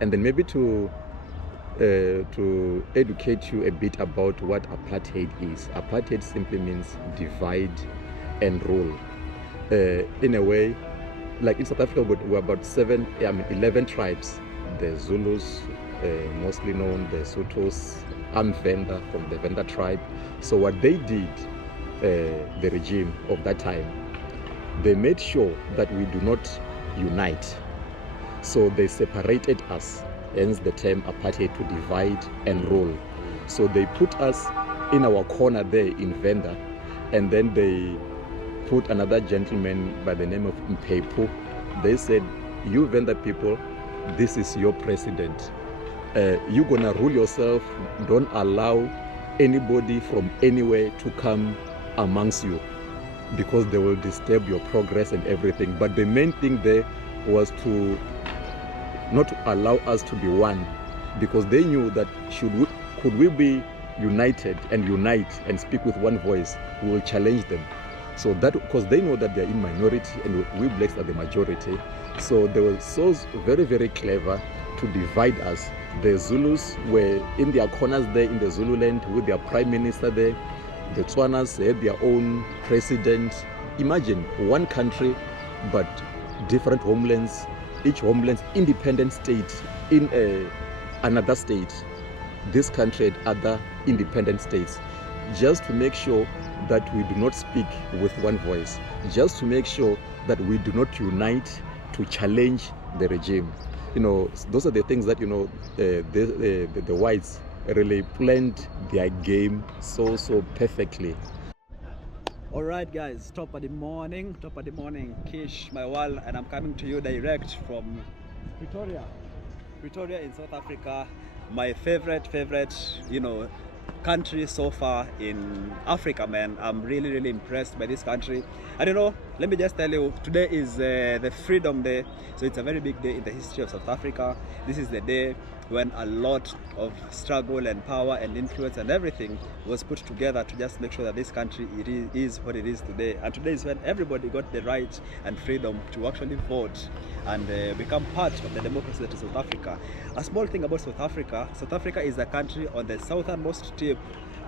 And then maybe to educate you a bit about what apartheid is. Apartheid simply means divide and rule. In a way, like in South Africa, we're about 11 tribes. The Zulus, mostly known, the Sotos, I'm Venda from the Venda tribe. So what they did, the regime of that time, they made sure that we do not unite. So they separated us, hence the term apartheid, to divide and rule. So they put us in our corner there in Venda, and then they put another gentleman by the name of Mpepu. They said, you Venda people, this is your president. You're gonna rule yourself. Don't allow anybody from anywhere to come amongst you, because they will disturb your progress and everything. But the main thing there was to not to allow us to be one, because they knew that could we be united and unite and speak with one voice, we will challenge them. So that, because they know that they are in minority and we blacks are the majority. So they were so very, very clever to divide us. The Zulus were in their corners there in the Zululand with their prime minister there. The Tswanas had their own president. Imagine one country, but different homelands, each homeland independent state in another state. This country had other independent states, just to make sure that we do not speak with one voice, just to make sure that we do not unite to challenge the regime. You know, those are the things that, you know, the whites really planned their game so perfectly. All right, guys, top of the morning, Kish, my wall, and I'm coming to you direct from Pretoria in South Africa. My favorite, you know, country so far in Africa, man. I'm really impressed by this country. I don't know, let me just tell you, today is the Freedom Day, so it's a very big day in the history of South Africa. This is the day when a lot of struggle and power and influence and everything was put together to just make sure that this country is what it is today. And today is when everybody got the right and freedom to actually vote and become part of the democracy that is South Africa. A small thing about South Africa is a country on the southernmost tip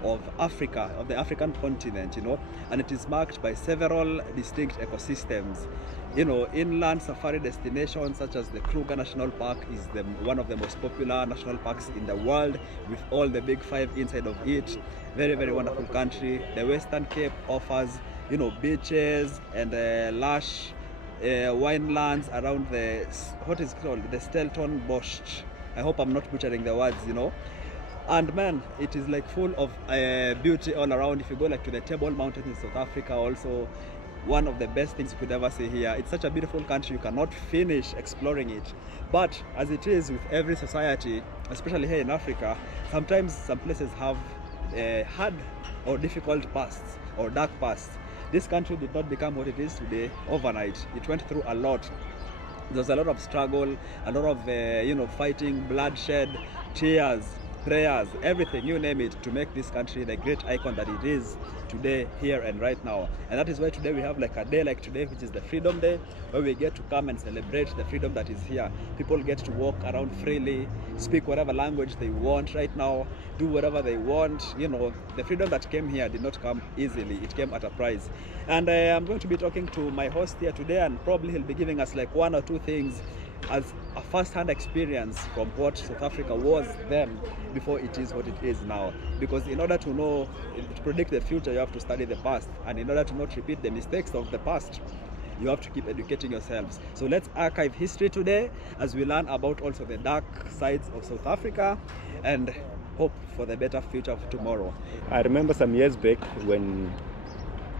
of Africa, of the African continent, you know, and it is marked by several distinct ecosystems. You know, inland safari destinations such as the Kruger National Park is one of the most popular national parks in the world, with all the big five inside of it. Very wonderful country. The Western Cape offers, you know, beaches and lush winelands around the, what is called, the Stellenbosch. I hope I'm not butchering the words, you know. And man, it is like full of beauty all around. If you go like to the Table Mountains in South Africa, also one of the best things you could ever see here. It's such a beautiful country, you cannot finish exploring it. But as it is with every society, especially here in Africa, sometimes some places have hard or difficult pasts or dark pasts. This country did not become what it is today overnight. It went through a lot. There's a lot of struggle, a lot of you know, fighting, bloodshed, tears, prayers, everything, you name it, to make this country the great icon that it is today, here and right now. And that is why today we have like a day like today, which is the Freedom Day, where we get to come and celebrate the freedom that is here. People get to walk around freely, speak whatever language they want right now, do whatever they want. You know, the freedom that came here did not come easily, it came at a price. And I'm going to be talking to my host here today, and probably he'll be giving us like one or two things as a first-hand experience from what South Africa was then before it is what it is now. Because in order to know, to predict the future, you have to study the past, and in order to not repeat the mistakes of the past, you have to keep educating yourselves. So let's archive history today as we learn about also the dark sides of South Africa and hope for the better future of tomorrow. I remember some years back when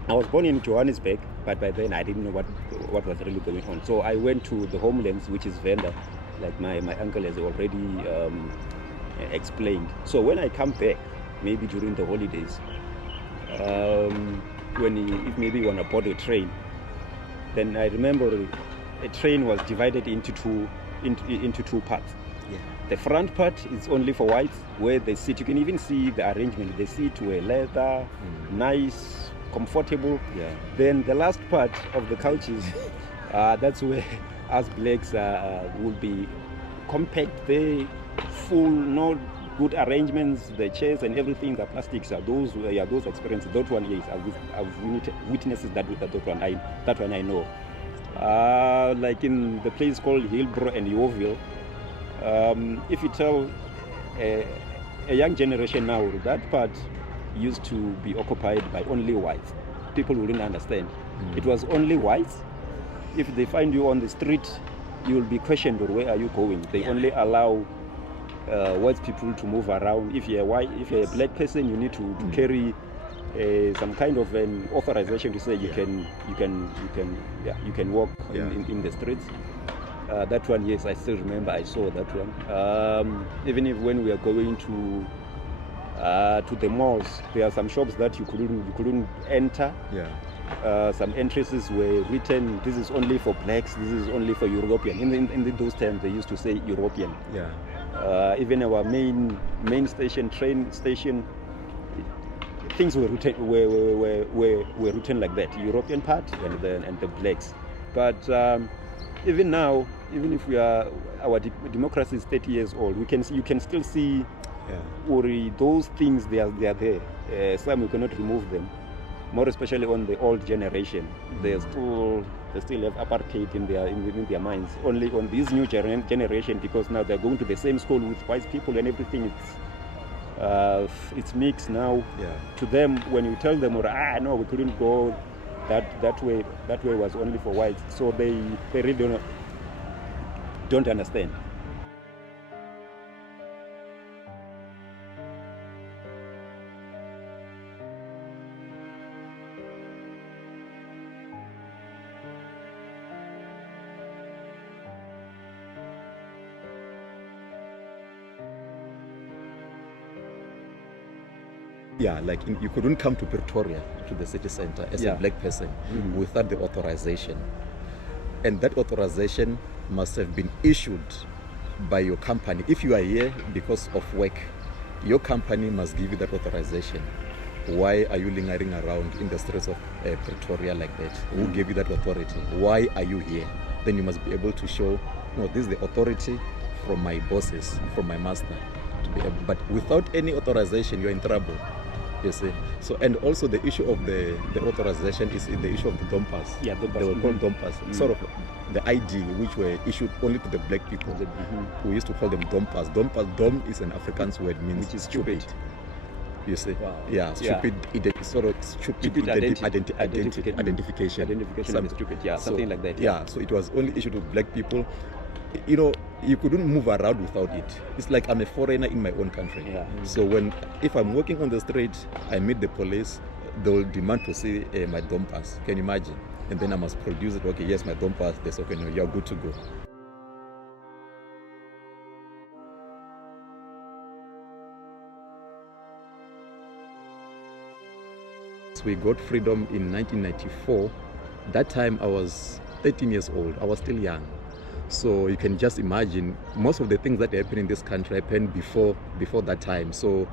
I was born in Johannesburg, but by then I didn't know what was really going on. So I went to the homelands, which is Venda, like my uncle has already explained. So when I come back, maybe during the holidays, if maybe you want to board a train, then I remember a train was divided into two parts. Yeah. The front part is only for whites, where they sit. You can even see the arrangement. They sit were leather, nice, comfortable. Yeah. Then the last part of the couches, that's where us blacks will be compact there, full, no good arrangements, the chairs and everything, the plastics are those experiences. That one, yes, I've witnessed that one I know. Like in the place called Hillbrow and Yeovil, if you tell a young generation now, that part used to be occupied by only whites. People wouldn't understand. It was only whites. If they find you on the street, you will be questioned, or where are you going? They only allow white people to move around. If you're a black person, you need to carry some kind of an authorization to say you can walk in the streets. That one, yes, I still remember. I saw that one. Even if when we are going to the malls, there are some shops that you couldn't enter. Some entrances were written, this is only for blacks, this is only for European. In those times, they used to say European. Even our main train station, things were written like that, European part and the blacks. But even now, even if our democracy is 30 years old, you can still see those things. They are there. Some we cannot remove them. More especially on the old generation, they still have apartheid in their minds. Only on this new generation, because now they're going to the same school with white people and everything. It's mixed now. To them, when you tell them, no, we couldn't go that way. That way was only for whites. So they really don't understand. Like you couldn't come to Pretoria, to the city center, as a black person without the authorization. And that authorization must have been issued by your company. If you are here because of work, your company must give you that authorization. Why are you lingering around in the streets of Pretoria like that? Who gave you that authority? Why are you here? Then you must be able to show, no, this is the authority from my bosses, from my master. But without any authorization, you're in trouble. You see. So, and also the issue of the authorization is in the issue of the dompas. They were called dompas. Sort of the ID which were issued only to the black people. We used to call them dompas. Dom is an Afrikaans word, means which is stupid. You see. Wow. Stupid. Sort of stupid identification. Identification is stupid. Something like that. So it was only issued to black people. You know, you couldn't move around without it. It's like I'm a foreigner in my own country. So if I'm walking on the street, I meet the police, they will demand to see my dompas. Can you imagine? And then I must produce it. Okay, yes, my dompas. That's okay. No, you're good to go. So we got freedom in 1994. That time I was 13 years old. I was still young. So you can just imagine most of the things that happen in this country happened before that time. So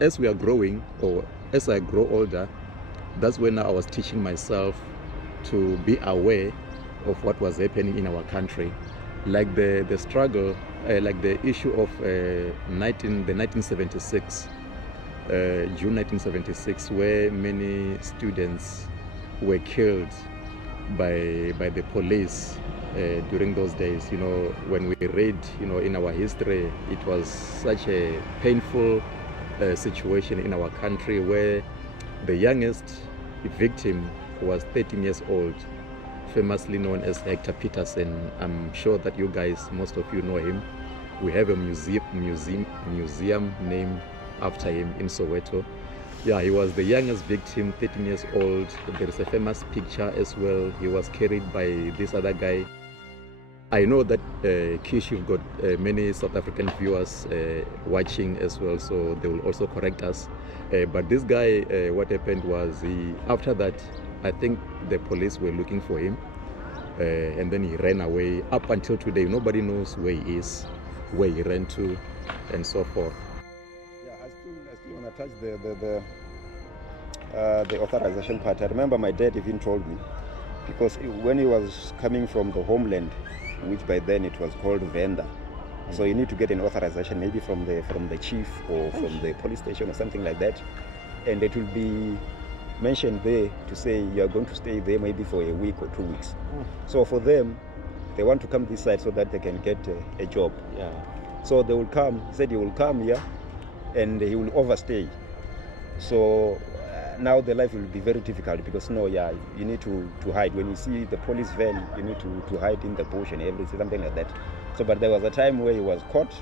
as we are growing, or as I grow older, that's when I was teaching myself to be aware of what was happening in our country, like the struggle, like the issue of the 1976, June 1976, where many students were killed by the police. During those days, you know, when we read, you know, in our history, it was such a painful situation in our country where the youngest victim was 13 years old, famously known as Hector Peterson. I'm sure that you guys, most of you know him. We have a museum named after him in Soweto. He was the youngest victim, 13 years old. There is a famous picture as well. He was carried by this other guy. I know that Kish, you've got many South African viewers watching as well, so they will also correct us. But this guy, what happened was, after that, I think the police were looking for him, and then he ran away. Up until today, nobody knows where he is, where he ran to, and so forth. I still want to touch the authorization part. I remember my dad even told me, because when he was coming from the homeland, which by then it was called vendor. So you need to get an authorization, maybe from the chief or from the police station or something like that, and it will be mentioned there to say you are going to stay there maybe for a week or 2 weeks. So for them, they want to come this side so that they can get a job. Yeah. So they will come. He said he will come here, and he will overstay. So now the life will be very difficult because you need to hide. When you see the police van, you need to hide in the bush and everything, something like that. So, but there was a time where he was caught.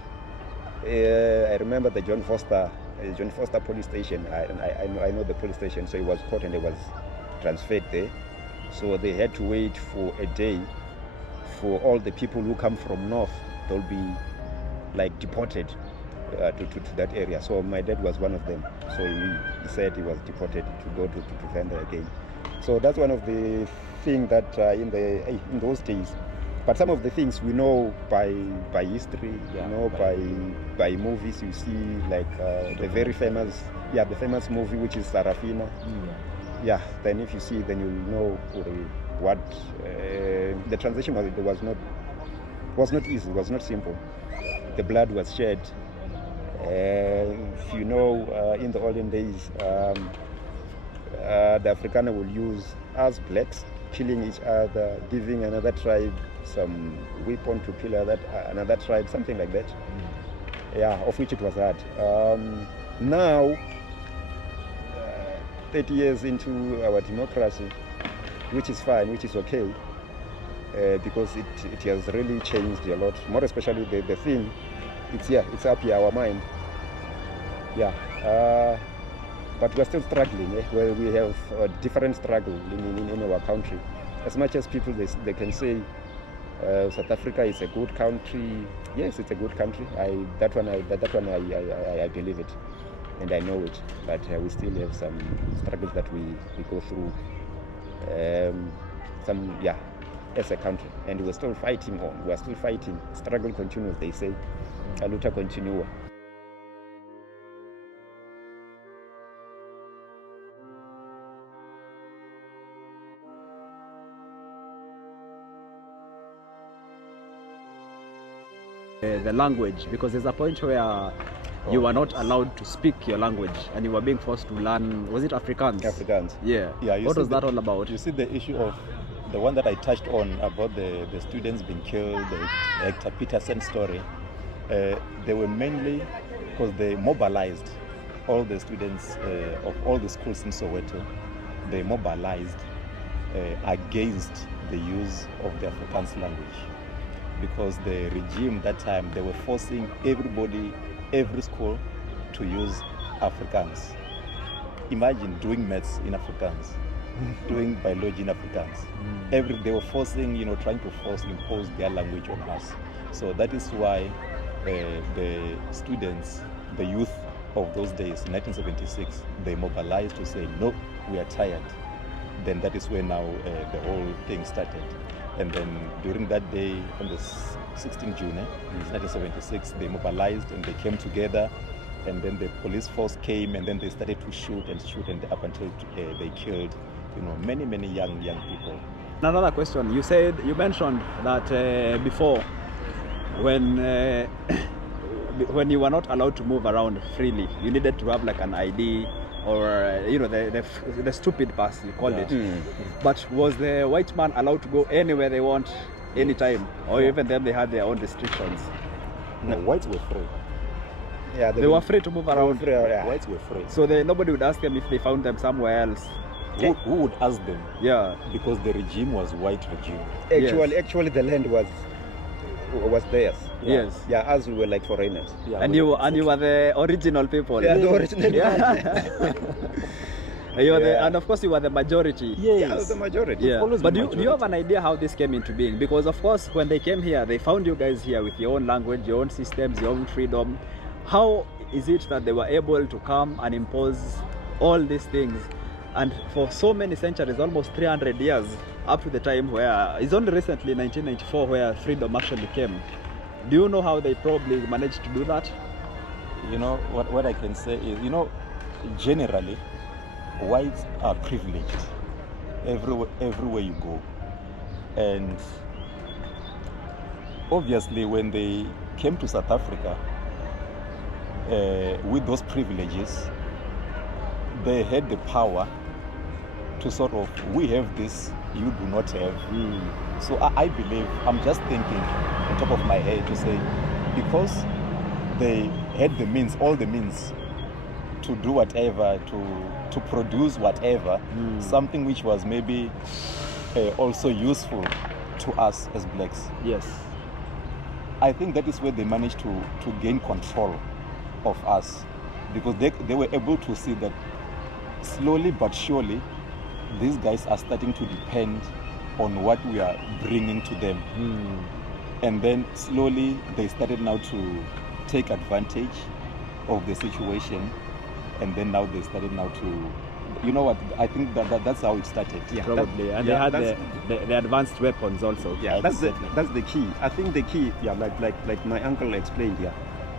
I remember the John Foster police station. I know the police station. So he was caught and he was transferred there. So they had to wait for a day for all the people who come from north. They'll be like deported to that area. So my dad was one of them. So he said he was deported to go to Venda again. So that's one of the things that in those days. But some of the things we know by history, by movies. You see like the very famous, the famous movie which is Sarafina. Then if you see, then you'll know what the transition was not easy. It was not simple. The blood was shed. If you know, in the olden days, the Afrikaner will use us blacks killing each other, giving another tribe some weapon to kill another tribe, something like that. Of which it was hard. Now, 30 years into our democracy, which is fine, which is okay, because it has really changed a lot. More especially the thing, it's up here, our mind. But we're still struggling, where we have a different struggle in our country. As much as people they can say South Africa is a good country. Yes, it's a good country. I believe it, and I know it. But we still have some struggles that we go through. As a country, and we're still fighting on. We're still fighting. Struggle continues, they say. A luta continua. The language, because there's a point where you were not allowed to speak your language and you were being forced to learn, was it Afrikaans? Afrikaans. Yeah. What was that all about? You see the issue of the one that I touched on about the students being killed, the Hector Peterson story. They were mainly because they mobilized all the students of all the schools in Soweto. They mobilized against the use of the Afrikaans language, because the regime that time, they were forcing every school to use Afrikaans. Imagine doing maths in Afrikaans, doing biology in Afrikaans. They were forcing, trying to impose their language on us. So that is why the students, the youth of those days, in 1976, they mobilized to say, no, we are tired. Then that is where now the whole thing started. And then during that day, on the 16th June, 1976, they mobilized and they came together, and then the police force came, and then they started to shoot and up until they killed, many young people. Another question, you mentioned that before, when you were not allowed to move around freely, you needed to have like an ID, or the stupid pass, you called it. But was the white man allowed to go anywhere they want, anytime, or even them they had their own restrictions? No, whites were free. They were free to move around. Whites were free. So nobody would ask them if they found them somewhere else. Who would ask them? Yeah, because the regime was white regime. Actually, the land was theirs. Yes. Yeah, as we were like foreigners. And you were the original people. Yeah, the original. And of course you were the majority. Yes, the majority. Yeah. But do you have an idea how this came into being? Because of course when they came here, they found you guys here with your own language, your own systems, your own freedom. How is it that they were able to come and impose all these things? And for so many centuries, almost 300 years, up to the time where, it's only recently, 1994, where freedom actually came. Do you know how they probably managed to do that? What I can say is, generally, whites are privileged everywhere you go. And obviously when they came to South Africa with those privileges, they had the power to sort of, we have this, you do not have. So I believe, I'm just thinking on top of my head to say, because they had the means, all the means to do whatever, to produce whatever, something which was maybe also useful to us as blacks. Yes. I think that is where they managed to gain control of us, because they were able to see that slowly but surely these guys are starting to depend on what we are bringing to them. And then slowly they started now to take advantage of the situation, and then now they started now to, you know what, I think that's how it started. Yeah, probably. And they had the advanced weapons also. Yeah, that's the key. I think the key, yeah, like my uncle explained here,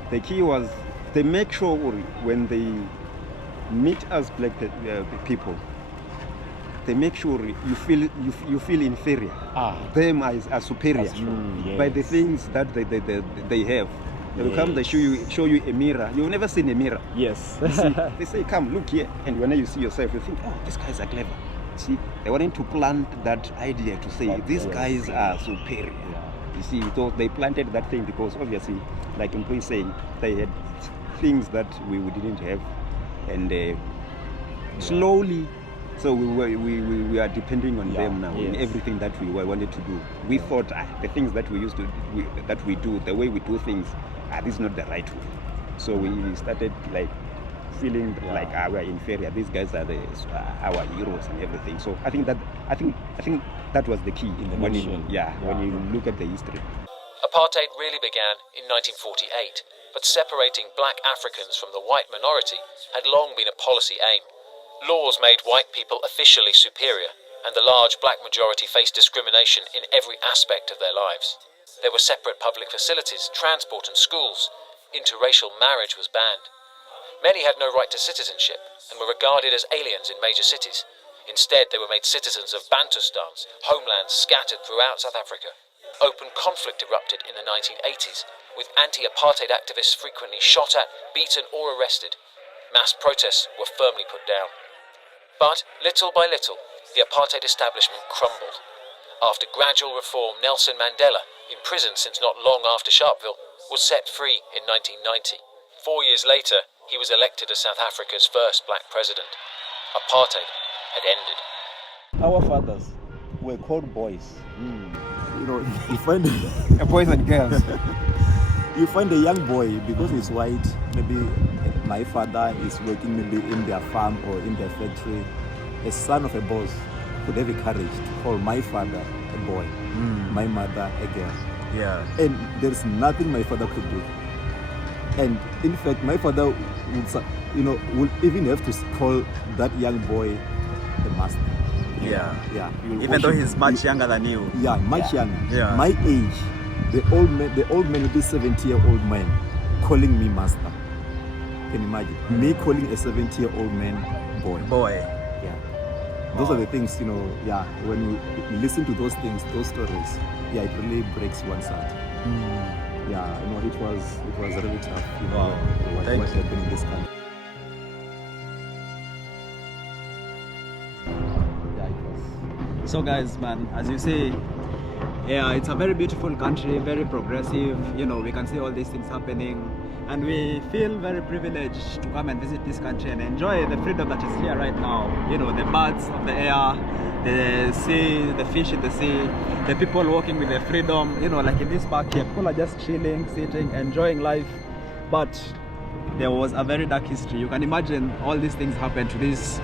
the key was they make sure when they meet us black people, they make sure you feel inferior. Them as superior by the things that they have. They will come, they show you a mirror. You've never seen a mirror. Yes. They say, come, look here. And when you see yourself, you think, oh, these guys are clever. See, they wanted to plant that idea to say, these guys are superior. You see, they planted that thing because obviously, like Mpo is saying, they had things that we didn't have. And slowly, so we are depending on them now in everything that we wanted to do. We thought the things that we used to that we do, the way we do things, this is not the right way. So we started like feeling like we are inferior. These guys are our heroes and everything. So I think that was the key when you look at the history. Apartheid really began in 1948, but separating black Africans from the white minority had long been a policy aim. Laws made white people officially superior, and the large black majority faced discrimination in every aspect of their lives. There were separate public facilities, transport and schools. Interracial marriage was banned. Many had no right to citizenship and were regarded as aliens in major cities. Instead, they were made citizens of Bantustans, homelands scattered throughout South Africa. Open conflict erupted in the 1980s, with anti-apartheid activists frequently shot at, beaten or arrested. Mass protests were firmly put down. But, little by little, the apartheid establishment crumbled. After gradual reform, Nelson Mandela, imprisoned since not long after Sharpeville, was set free in 1990. 4 years later, he was elected as South Africa's first black president. Apartheid had ended. Our fathers were called boys. You know, you find Boys and girls. you find a young boy, because he's white, maybe my father is working maybe in their farm or in their factory. A son of a boss could have the courage to call my father a boy, my mother a girl. Yeah. And there's nothing my father could do. And in fact, my father would even have to call that young boy the master. Yeah. Yeah. Even though he's much younger than you. Yeah, much younger. Yeah. My age, the old man will be 70-year-old man calling me master. Can you imagine? Me calling a 70-year-old man boy. Yeah. Those are the things, when you listen to those things, those stories, it really breaks one's heart. Yeah, it was really tough, what happened in this country. Yeah, it was. So guys, man, as you say, it's a very beautiful country, very progressive. We can see all these things happening, and we feel very privileged to come and visit this country and enjoy the freedom that is here right now. The birds of the air, the sea, the fish in the sea, the people walking with their freedom. Like in this park here, people are just chilling, sitting, enjoying life. But there was a very dark history. You can imagine all these things happened to these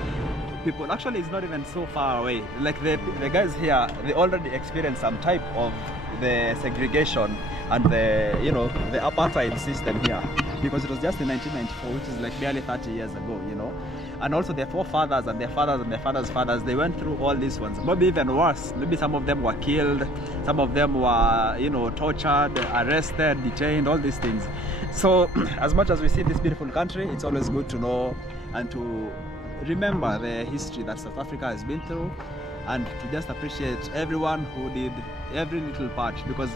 people. Actually, it's not even so far away. Like the guys here, they already experienced some type of the segregation and the apartheid system here, because it was just in 1994, which is like barely 30 years ago, and also their forefathers and their fathers and their fathers' fathers, they went through all these ones, maybe even worse. Maybe some of them were killed, some of them were tortured, arrested, detained, all these things. So as much as we see this beautiful country, it's always good to know and to remember the history that South Africa has been through, and to just appreciate everyone who did every little part, because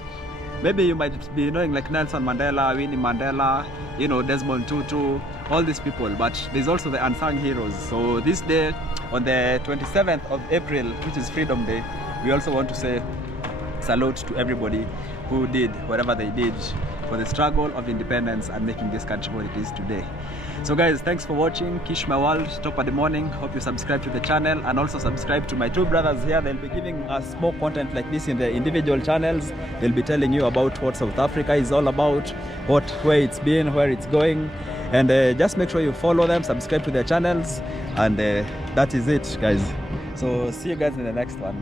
maybe you might be knowing like Nelson Mandela, Winnie Mandela, you know, Desmond Tutu, all these people, but there's also the unsung heroes. So this day, on the 27th of April, which is Freedom Day, we also want to say salute to everybody who did whatever they did for the struggle of independence and making this country what it is today. So guys, thanks for watching Kish My World, Toppa the Morning. Hope you subscribe to the channel and also subscribe to my two brothers here. They'll be giving us more content like this in the individual channels. They'll be telling you about what South Africa is all about, where it's been, where it's going. And just make sure you follow them, subscribe to their channels, and that is it, guys. So see you guys in the next one.